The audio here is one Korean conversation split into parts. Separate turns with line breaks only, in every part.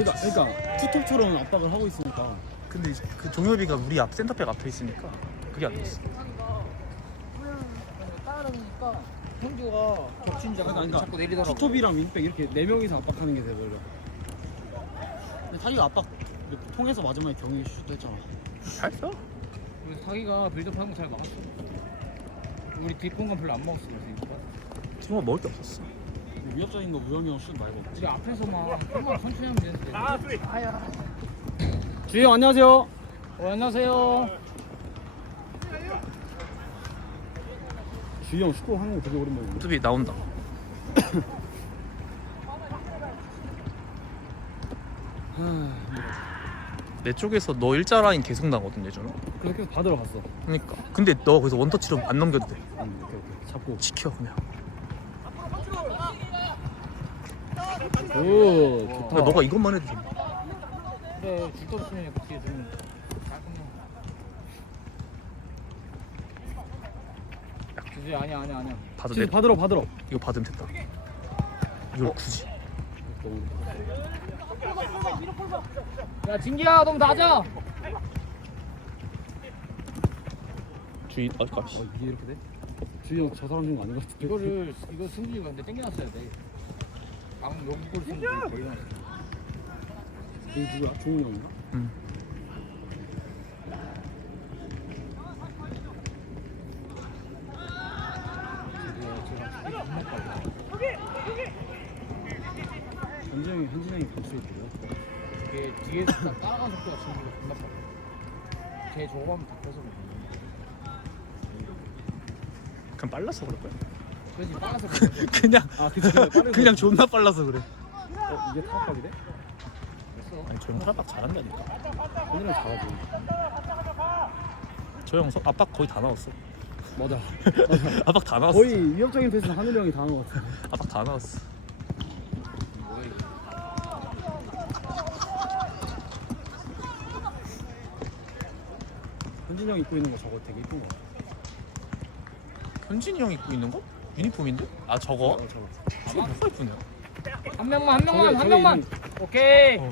그러니까 투톱처럼 압박을 하고 있으니까.
근데 그 종효비가 우리 앞 센터백 앞에 있으니까 그게 안 됐어.
따라가니까 형주가 겹친 자가
그러니까
자꾸 내리더라고.
투톱이랑 윙백 이렇게 4명이서 압박하는 게 돼버려. 근데 타이가 압박 통해서 마지막에 경기 슛도 했잖아.
잘했어.
그래서 타기가 빌드업하는 거 잘 막았어. 우리 뒷공간 별로 안 먹었어. 그래서
팀원 먹을 게 없었어.
위협적인 거 우영이 형 슛 말고.
우리 앞에서만 한번 천천히 하면 되는데. 아야.
주희 형 안녕하세요.
안녕하세요.
주희 형 축구 하는 거 되게 오랜만이네.
수비 나온다. 내 쪽에서 너 일자 라인 계속 나거든 예전에.
그래서 계속 받으러 갔어.
그러니까. 근데 너 거기서 원터치로 안 넘겨도 돼.
오케이. 잡고.
지켜 그냥.
오 좋다.
그러니까 너가 이것만 해도 돼.
그래 줄도 없으면 뒤에 주면 주지 아니야.
받아
주희
내.
받으러.
이거 받으면 됐다. 이걸 굳이.
야 진기야 너무 낮아.
주의 값이.
이게 이렇게 돼? 주희 형 저 사람 준 거 아닌 것 같은데?
이거 승준이가 근데 땡겨놨어야 돼. 방금 여기 골 승준이 거의 나왔어.
이게 누구야? 종훈이 형인가?
응.
현진이 형이 벌써 있더라고.
이게 뒤에서 따라가는 속도가 승준이가 겁나 빨라. 걔 저거 하면 다 뺏어 먹어.
그냥 빨라서 그럴 거야.
그래서 빨라서 그래.
그냥
그치. 빠르게
그냥 존나 빨라서 그래.
이게 타박이 돼?
됐어.
아니 저 형 탈박 잘한다니까.
현진이 형 잘하지.
저 형 압박 거의 다 나왔어.
맞아.
압박 다 나왔어.
거의 위협적인 패스 하늘 형이 다 한 것 같아.
압박 다 나왔어.
뭐야 이거.
현진이 형 입고 있는 거 저거 되게 이쁜 거 같아.
현진이 형 입고 있는 거? 유니폼인데? 아 저거?
저거.
저거 뭐가 이쁘냐?
한 명만.
저게 이름이-
오케이.
어.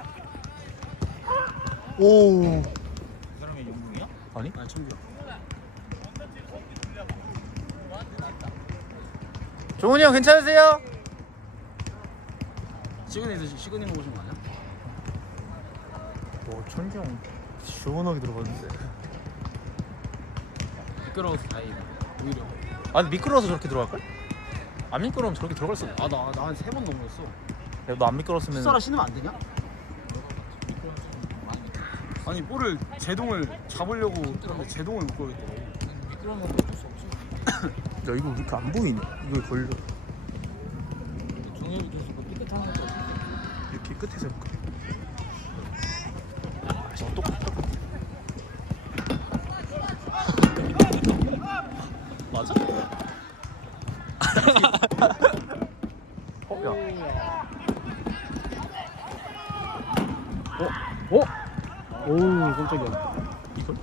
오.
그 사람이 영웅이야?
아니?
아 청규.
종훈이 형 괜찮으세요?
시그니 먹으신 거 아니야?
천기 형 시원하게 들어갔는데.
미끄러워서 다행이다. 오히려.
아니 미끄러워서 저렇게 들어갈걸? 안 미끄러우면 저렇게 들어갈 수 없어.
나 한 3번 넘었어.
너 안 미끄러웠으면
풋살아 신으면 안 되냐? 아니 볼을 제동을 잡으려고 했는데 제동을 못 걸겠더라고.
미끄러운 건 어쩔 수 없어.
야 이거 왜 이렇게 안 보이네? 이거 걸려.
종이도 좀 깨끗한 것도 없어.
이렇게 끝에서 해볼까? 아 저거 똑같아. 맞아? 야.
오 깜짝이야.
이걸?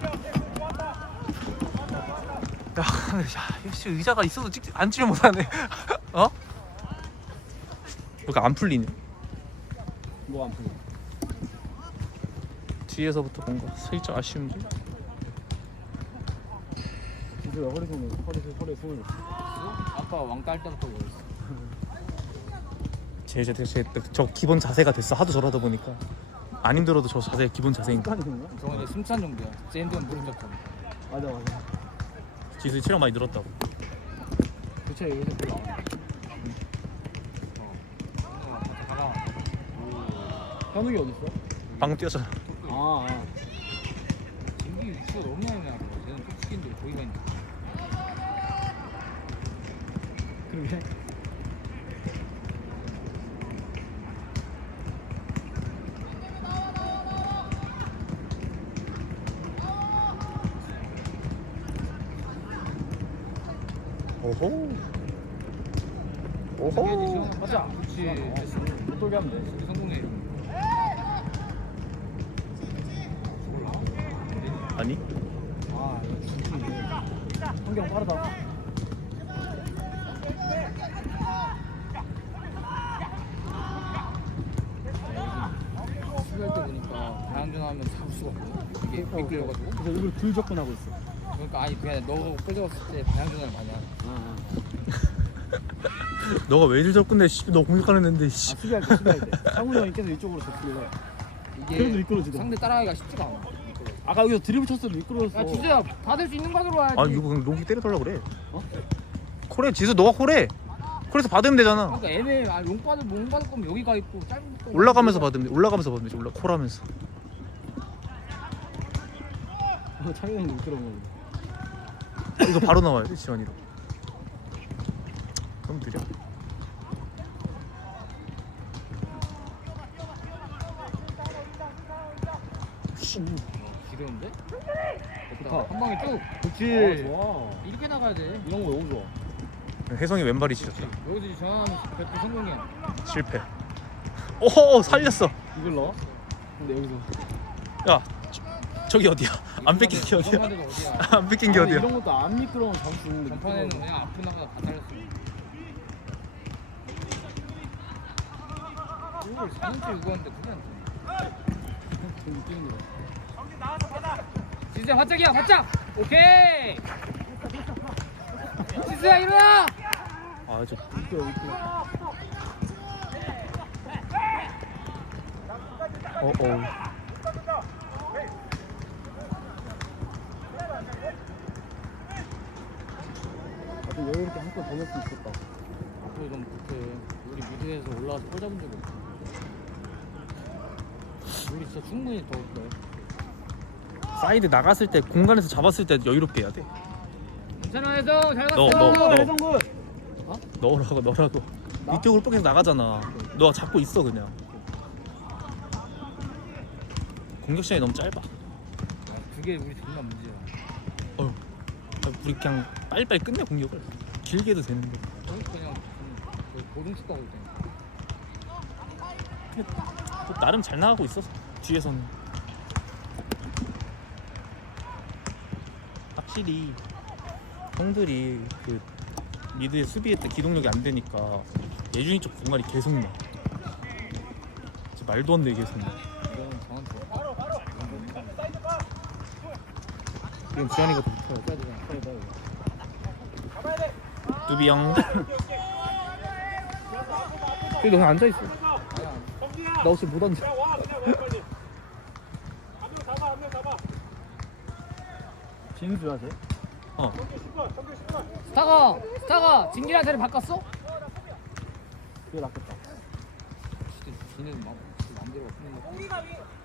야, 역시 의자가 있어도 앉지를 못하네. 어? 그러니까 안 풀리네.
뭐 안 풀려?
뒤에서부터 뭔가 살짝 아쉬운데.
진짜 허리에 손을 넣었어.
아까 왕따 할 때부터 그랬어.
저 기본 자세가 됐어. 하도 저러다 보니까 안 힘들어도 저 자세 기본 자세니까.
습관이 된 거야?
저건 이제 숨찬 정도야. 쟤한테는 무릎 잡고.
맞아.
기술이 체력 많이 늘었다고.
도대체 요새 별로 안 와. 가라.
현욱이 어디 있어?
방금 뛰었잖아.
아.
진기 위치가 너무 애매하고 얘는 톡식인데 거기가 있네.
그러게.
오호. 오호.
맞아. 그렇지. 됐어.
못 돌게 하면 돼.
우리 성공해.
아니?
아 이거 진심이네. 환경 빠르다.
대항전하면 잡을 수가 없어. 이게 미끌려가지고.
그래서 일부러 둘 접근하고 있어.
그러니까 아니 그냥 너 끌려갔을 때 대항전을 많이 하는.
너가 왜 접근해? 씨, 너 공격하는 애인데. 씨.
수비할 때 상훈이 형이 계속 이쪽으로 접근해.
이게
그래도 미끄러지더라.
상대 따라가기가 쉽지가 않아.
아까 여기서 드리블 쳤어도 미끄러졌어.
야 지수야 받을 수 있는 거 들어와야지.
아니 이거 그냥 롱기 때려달라 그래.
어?
콜해 지수 너가 콜해. 콜해서 받으면 되잖아.
그러니까 애매해. 아, 용 받을 거면 여기가 있고 짧은 거
올라가면서 받으면 돼. 올라가면서 받으면 되지. 콜하면서.
창희 형이 미끄러운 거.
이거 바로 나와야 돼 지원이로. 그럼 느려.
지려운데?
좋다.
한 방에 쭉.
그렇지. 좋아.
이렇게 나가야 돼.
이런 거 너무 좋아.
혜성이 왼발이 지렸다.
여기서 전화하면 100% 성공이야.
실패. 오 살렸어.
이걸 넣어? 근데 여기서.
야 저기 어디야? 안 뺏긴 게 어디야?
전반대가 어디야?
안 뺏긴 게
아니,
어디야?
이런 것도 안 미끄러운 점수 있는데.
전판에는 그냥 앞으로 나가다 다 잘렸어. 이걸 4년째 요구하는데 그게 안 돼.
좀 뛰는 거.
지수야 바짝이야 바짝. 오케이. 지수야 일어나.
아저
미끄러워.
어어.
좀 여유롭게 한 건 더 넣을 수 있겠다.
앞으로 좀 못해. 우리 미드에서 올라와서 골 잡은 적이 없어. 우리 진짜 충분히 더 돼.
사이드 나갔을 때 공간에서 잡았을 때 여유롭게 해야 돼.
괜찮아 혜성 잘 갔어.
너.
해성군.
너라고. 이쪽으로 뻑해서 나가잖아. 너가 잡고 있어 그냥. 공격 시간이 너무 짧아.
그게 우리 정말 문제야.
어휴. 우리 그냥 빨리빨리 끝내 공격을. 길게 해도 되는데.
그냥 고등축구 하고 있다니까.
또 나름 잘 나가고 있었어. 뒤에서는. 확실히 형들이 그 미드에 수비에 때 기동력이 안 되니까 예준이 쪽 공간이 계속 나. 진짜 말도 안 되게 계속 나.
이거는 저한테
지금 지한이가 더 붙어야 돼.
써야 되잖아.
두비 형. 여기 너 그냥 앉아 있어. 나 혹시 못 앉아.
진수야 쟤?
어.
스타가 진기랑 자리 바꿨어?
그게 낫겠다.
진짜 쟤는 마음대로 없는 거.
우리가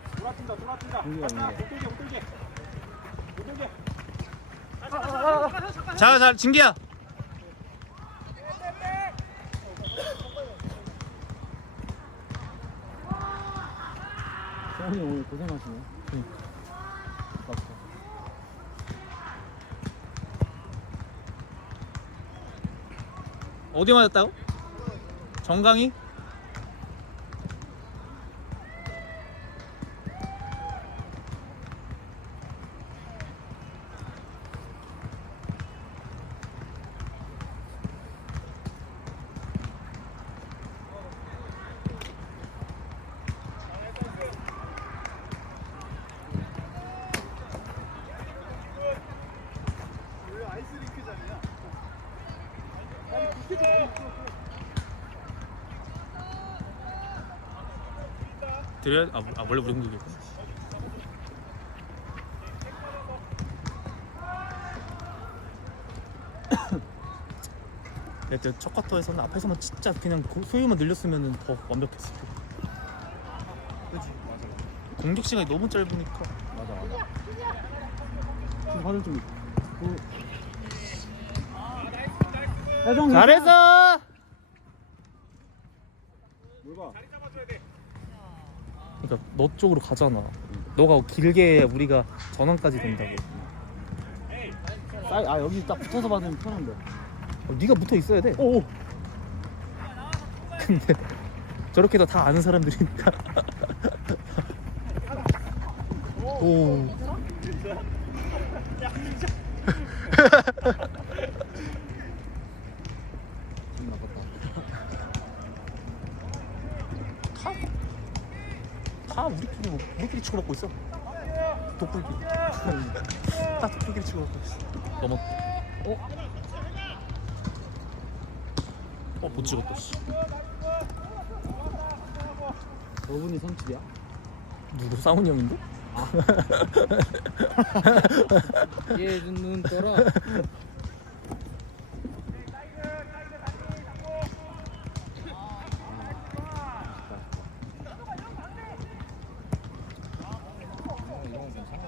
있는 게.
자, 진기야.
성훈이 오늘 고생하시네. 맞다.
어디 맞았다고? 정강이? 드려야 원래 우리 공격이었구나. 근데 첫 쿼터에서는 앞에서만 진짜 그냥 소유만 늘렸으면 더 완벽했을 텐데.
그치 맞아.
공격 시간이 너무 짧으니까.
맞아. 지금 화를 좀 있고. 해성
잘했어.
뭘 봐?
그러니까 너 쪽으로 가잖아. 너가 길게 해야 우리가 전환까지 된다고.
아 여기 딱 붙어서 받으면 편한데.
네가 붙어 있어야 돼.
오.
근데 저렇게 다 아는 사람들이니까. 오. 다 우리끼리 치고받고 있어. 독불끼리. 다 독불끼리 치고받고 있어. 넘어. 못 찍었다. 씨.
저분이 선출이야?
누구 싸운 형인데?
얘준 눈 떠라. 이건 괜찮아.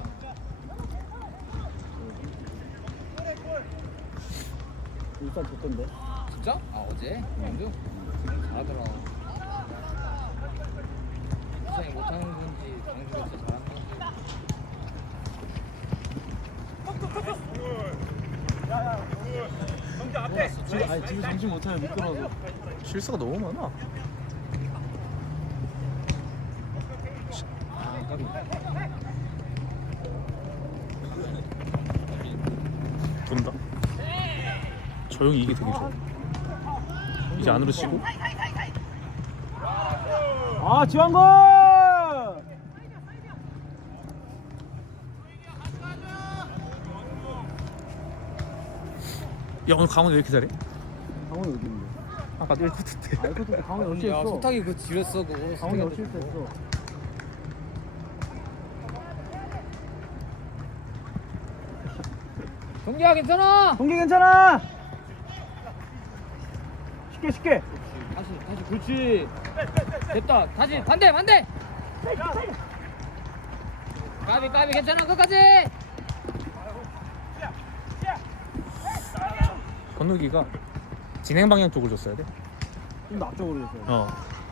일단 좋던데.
진짜? 아 어제? 민주? 잘하더라. 수상이 못하는 건지 강주가 진짜 잘하는 건지.
지금 정신 못하면 미끄러워서.
실수가 너무 많아.
까비.
돈다. 저 형이 이게 되게 좋아. 이제 안으로 치고.
아, 지wan군!
야 오늘 강원 왜 이렇게 잘해?
강원이 어디 있는데?
아까 1쿼터 때.
아, 이것도 강원이 어찌
야
했어?
소탁이 그거 지렸어 그거.
강원이 어찌 했어?
동기야 괜찮아.
동기 괜찮아! 쉽게.
다시 그렇지. 됐다. 다시 반대. 까비 괜찮아 끝까지.
건너기가 진행 방향 쪽을 줬어야 돼.
좀 더 앞쪽으로 줬어.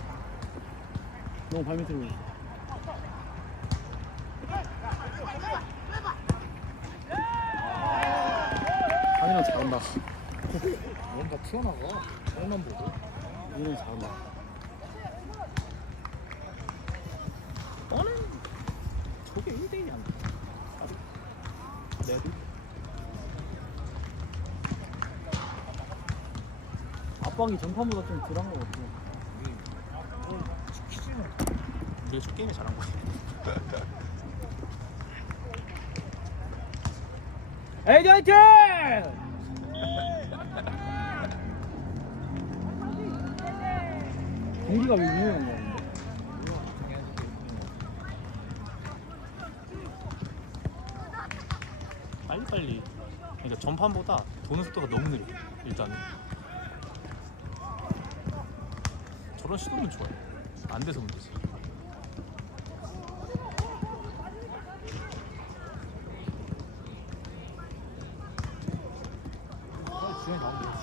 너무 발밑으로 줬어. 강이랑 잘한다.
뭔가 튀어나가. 장난 보고.
얘는 잘한다.
뻔은 저게 1대1이 안 돼. 내도
압박이 전판보다 좀 덜한 것 같아.
우리가 저 게임에 잘한 거야.
에이디 화이팅! 공기가 왜 유명한 거야?
빨리빨리. 그러니까 전판보다 도는 속도가 너무 느려. 일단은 저런 시도는 좋아요. 안 돼서 문제지.
주현이 나오는데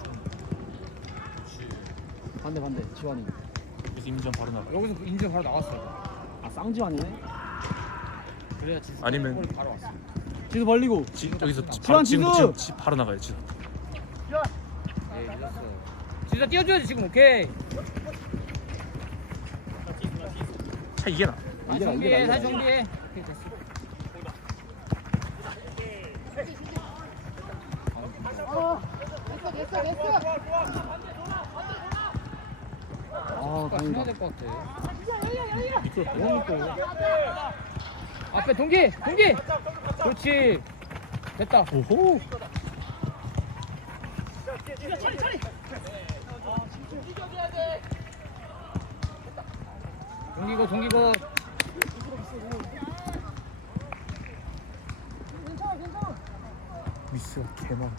주현이.
반대 지환이.
그래서 임전 바로 나가.
여기서 그 인증 바로 나왔어.
아 쌍지환이네.
그래야 지수
아니면-
골 바로 왔어.
지수 벌리고.
여기서
지환, 지수!
지금 바로 나가요. 지금.
네 늦었어. 지수야 띄워줘야지 지금 오케이.
차 이게 나.
다시 정비해. 오케이 됐어.
아
해야
강이다.
될것 같아.
미끄럽다.
너무 미끄러워. 앞에 동기. 그렇지. 됐다.
오호.
동기고.
미스가 개많아.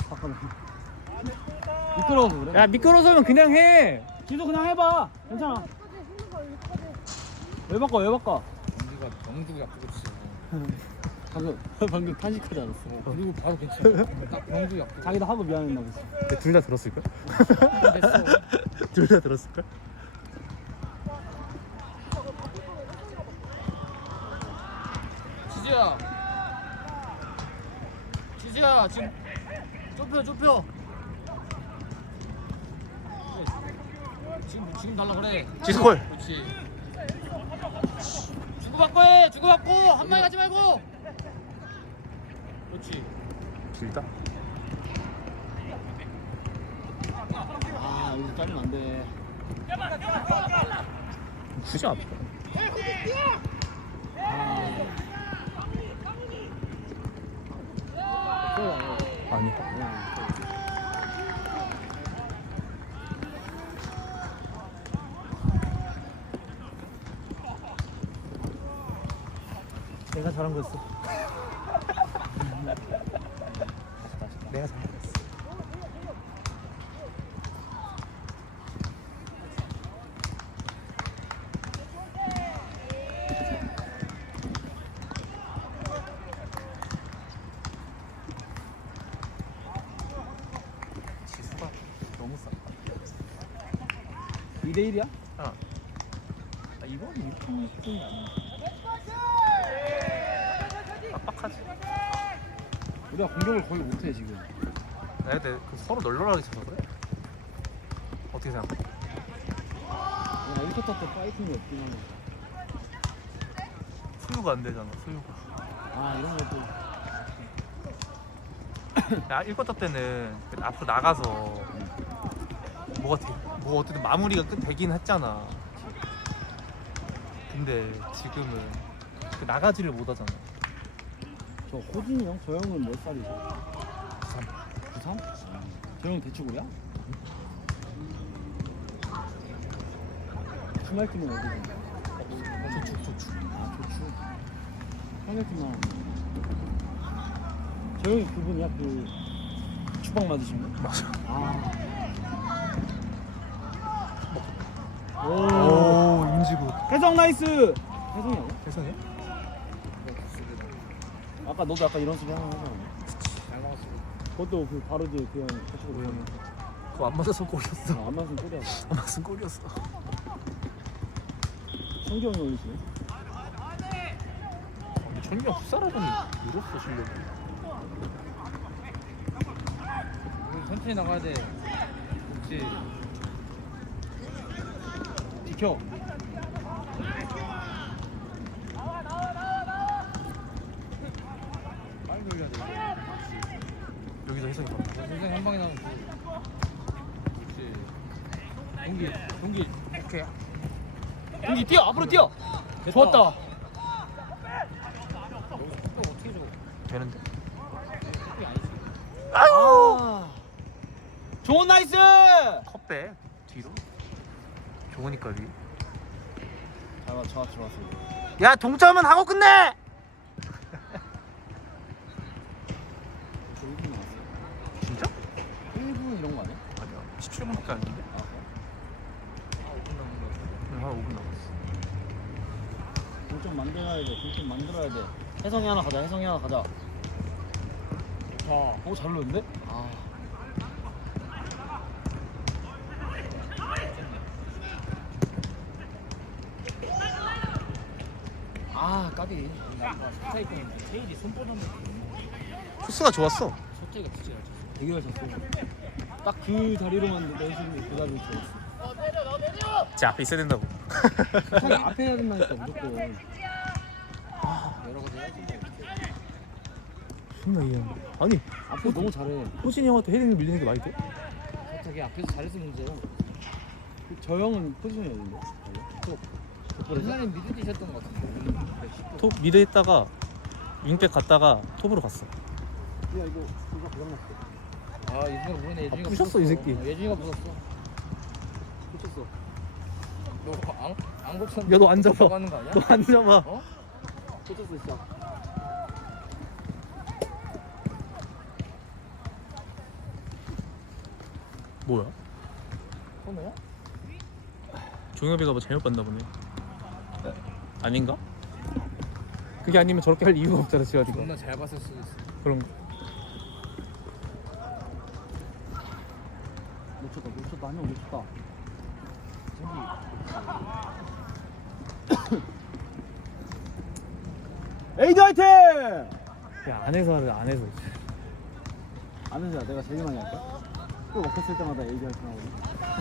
미끄러워서 그래.
야 미끄러서면 그냥 해.
지수 그냥 해봐. 괜찮아. 왜 바꿔?
동기가 병주 약속을 치잖아.
방금 탄식하지 않았어.
그리고 바로 괜찮아. 딱 병주 약속.
자기도 하고 미안했나 보지.
둘 다 들었을걸?
됐어.
둘 다 들었을걸?
지수야 지금 좁혀. 지금 달라 그래.
지스콜.
그렇지. 주고받고 한 마리 가지 말고. 그렇지.
길다.
아 여기서 짜면 안 돼.
굳이 앞에. 아니. 내가 잘한 거였어. 내가 잘한 거였어. 지수가 너무 쌌다.
2대1이야?
아, 이번 6분이 아니야. 빡빡하지.
우리가 공격을 거의 못해 지금.
근데 서로 널널하게 쳐서 그래? 어떻게 생각해?
1쿼터 때 파이팅이 없긴 하네.
수유가 안 되잖아, 수유가.
아 이런 것도
야, 1쿼터 때는 앞으로 나가서 뭐 어쨌든 마무리가 되긴 했잖아. 근데 지금은 나가지를 못하잖아.
저 호진이 형? 저 형은 몇 살이죠?
93.
93? 저 형 대축구야? 주말팀은 어디지?
조축.
아 조축 상대팀만 저 형이 그분이야? 그 추방 맞으신 분?
맞아.
아
오, 임지구.
혜성 나이스! 혜성이 아니야?
세상에?
아까 너도 아까 이런 소리 하나 하잖아.
잘 먹었어.
그것도 그 바로 그냥 대축구 그러면
그거 안 맞아서 골이었어.
안 맞으면 꼬리야.
안 맞으면 골이었어.
성경이 올리시네?
근데 천이 형 풋살하더니 늘었어, 실력이.
우리 천천히 나가야 돼. 그렇지.
비켜.
빨리 돌려야 돼.
여기서 혜성이 봐.
선생 한 방에 나오면 돼. 그렇지.
동기.
오케이.
동기 뛰어! 앞으로 뛰어! 좋았다.
또 어떻게 줘?
되는데?
그게 아니지.
아. 좋은 나이스!
컵백 뒤로. 좋으니까 위.
잘 들어왔어.
야, 동점은 하고 끝내.
저 1분 나왔어.
진짜?
1분 이런 거 아니야?
아니야. 17분밖에 안 했는데.
아,
응, 한 5분 남았어.
동점 만들어야 돼. 동점 만들어야 돼. 혜성이 하나 가자. 혜성이 하나 가자.
자,
잘 넣었는데? 아. 아, 까비.
스타이크는 제일이 손보다는
코스가 좋았어.
소태가 진짜 잘 쳤어.
되게 잘 쳤어. 딱 그 자리로만 내주면 그 자리로 쳤어.
제 앞에 있어야 된다고.
자기 앞에 해야 된다니까 무조건.
여러 가지 해야지.
존나 이해 안 돼. 아니,
앞에 너무 잘해.
호진이 형한테 헤딩 밀리는 게 말이 돼?
소태가 앞에서 잘해서 문제야.
저 형은 포지션이 어딘데?
옛날에 미드 뛰셨던 것 같은데.
톱 미드 했다가 윙백 갔다가 톱으로 갔어.
야 이거 고장났어.
아, 예준이가 모르네. 예준이가
부셨어, 이 새끼.
예준이가 부쉈어.
꽂혔어.
너안 고쳤는데.
야, 너 안 잡아.
가는 거 아니야?
너 안 잡아.
어?
꽂혔어 진짜.
뭐야?
손해야?
종엽이가 뭐 잘못 봤나 보네. 아닌가? 그게 아니면 저렇게 할 이유가 없잖아, 지환이가.
존나 잘 봤을 수도 있어.
그런 거.
놓쳤다. 한 명 놓쳤다. 에이드 화이팅!
야, 안에서 하래, 안에서.
아는 자 내가 제일 많이 할까? 또 먹혔을 때마다 에이드 화이팅 하거든.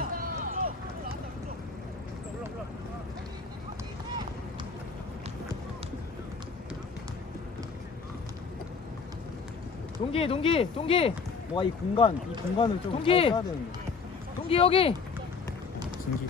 동기!
뭐가 이 공간을 좀
동기!
잘 써야 되는데.
동기 여기!
진기.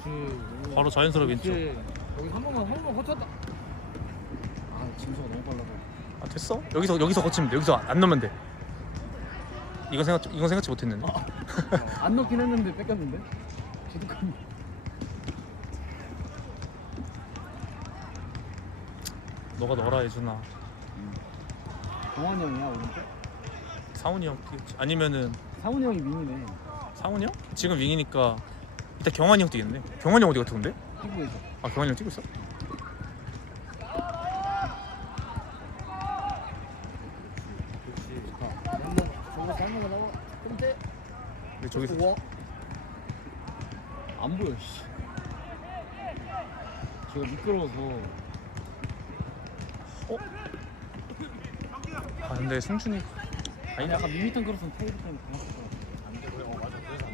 바로 자연스러워 왼쪽.
그렇지. 여기 한 번만 거쳤다.
아 진수가 너무 빨라서.
아 됐어? 여기서 거치면 돼. 여기서 안 넣으면 돼. 이건 생각지 못했는데.
안 넣긴 했는데 뺏겼는데. 기득한.
너가 넣어라 해주나.
동환이 형이야 오른쪽?
상훈이 형 뛰겠지. 아니면은
상훈이 형이 윙이네.
상훈이 형? 지금 윙이니까 이따 경환이 형 뛰겠네. 경환이 형 어디 갔다 온대?
피부에서.
아 경환이 형 뛰고 있어?
그렇지. 한번 저기서 한 번만 나와. 근데
근데 저기서
우와.
안 보여 씨. 제가 미끄러워서.
아 근데 승준이
아니 약간 밋밋한 그릇은 테이블 때문에 강했어.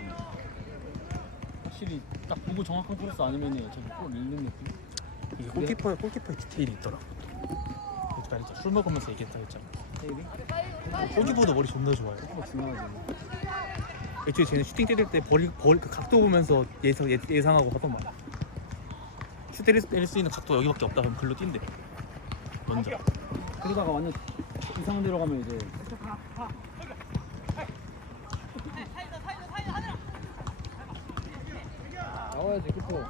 확실히 딱 보고 정확한 크로스 아니면은 저기 골 밀는 느낌?
이게 골키퍼의 디테일이 있더라. 그렇지 말했잖아. 술 먹으면서 얘기했다 했잖아.
테이블이?
골키퍼도 머리 존나 좋아해.
골키퍼 중요하지.
애초에 쟤는 슈팅 때릴 때 그 각도 보면서 예상하고 하던 말. 슈 때릴 수 있는 각도가 여기밖에 없다 그럼 글로 뛴대. 먼저.
그러다가 완전 이상한 데로 가면 이제
나와야지 키퍼.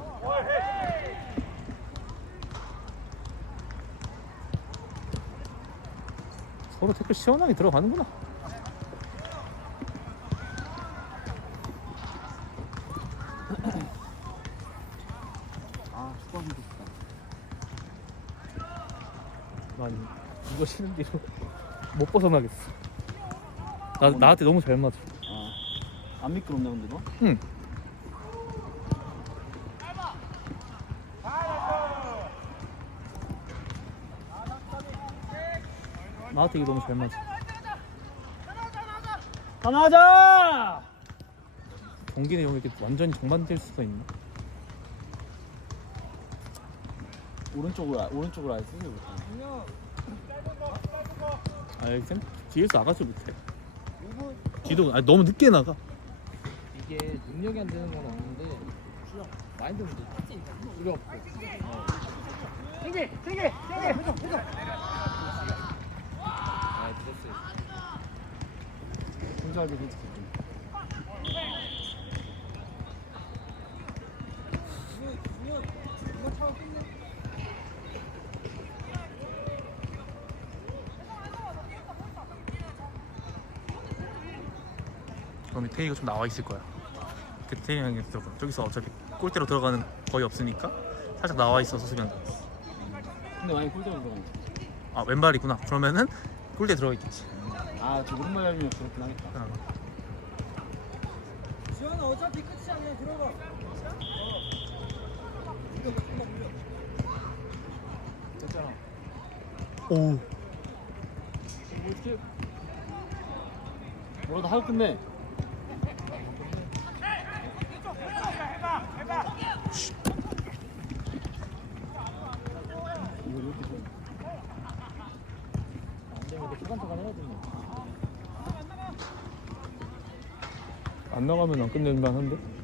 서로 태클 시원하게 들어가는구나.
아 축구하면 좋다.
난 이거 치는 뒤로 못 벗어나겠어. 나한테 너무 잘 맞아.
안 미끄럽나 근데 너?
응. 나한테 이거 너무 잘 맞아.
하나 하자!
경기 내용이 이렇게 완전히 정반대일 수가 있나?
오른쪽으로 아예 쓰지 못해.
쌤 뒤에서 나가지 못해. 뒤도 너무 늦게 나가.
이게 능력이 안 되는 건 없는데 마인드 문제. 우리 없고. 생기. 아, 됐어요.
공자하게 솔직히.
그럼 태희가 좀 나와 있을 거야. 태희 형이 들어가. 저기서 어차피 골대로 들어가는 거의 없으니까 살짝 나와 있어서 수비한다.
근데 만약에 골대로 들어가면
아 왼발이구나. 그러면은 골대 들어가 있겠지.
저 오른발 열면 그렇긴 하겠다.
지현아 어차피 끝이 아니야 들어가.
됐잖아.
오.
뭐 어떻게 뭐라도 하고 끝내. 이거 이렇게 좀. 안 되면 이거 초간초간 해야 되네.
안 나가면 안 끝낼만 한데?